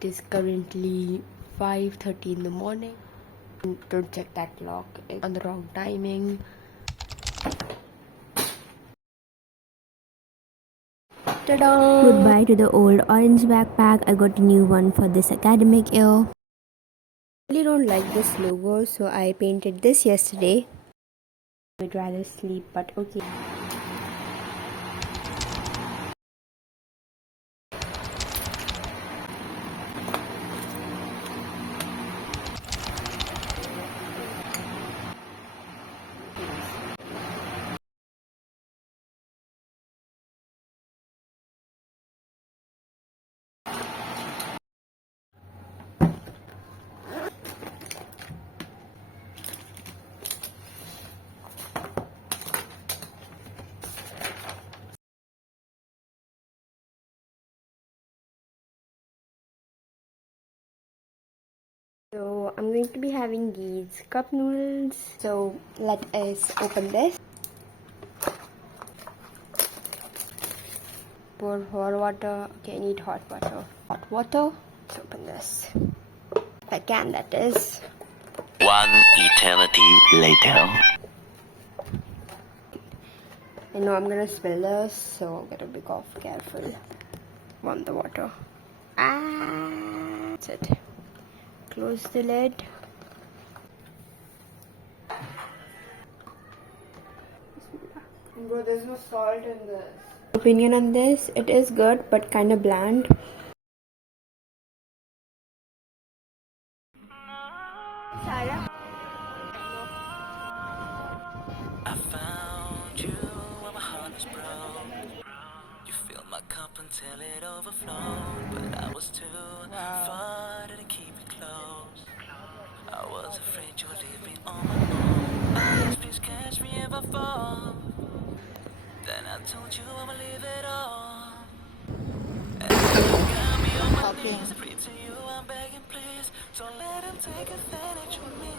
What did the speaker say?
It is currently 5:30 in the morning. Don't check that clock, it's on the wrong timing. Ta-da! Goodbye to the old orange backpack. I got a new one for this academic year. I really don't like this logo, so I painted this yesterday. I'd rather sleep, but okay. So I'm going to be having these cup noodles. So let us open this. Pour hot water. Okay, I need hot water. Hot water. Let's open this. If I can, that is. One eternity later. I know I'm gonna spill this, so gotta be careful. Want the water. That's it. Close the lid. Bro, there's no salt in this. Opinion on this, it is good but kind of bland. Sarah? I found you when my heart was broke. You filled my cup until it overflowed, but I was too far to keep it close. I was afraid you'd leave me on my own. Please, please catch me if I fall. Then I told you I'ma leave it all. And you got me on my knees. I pray to you, I'm begging, please. Don't let him take advantage of me.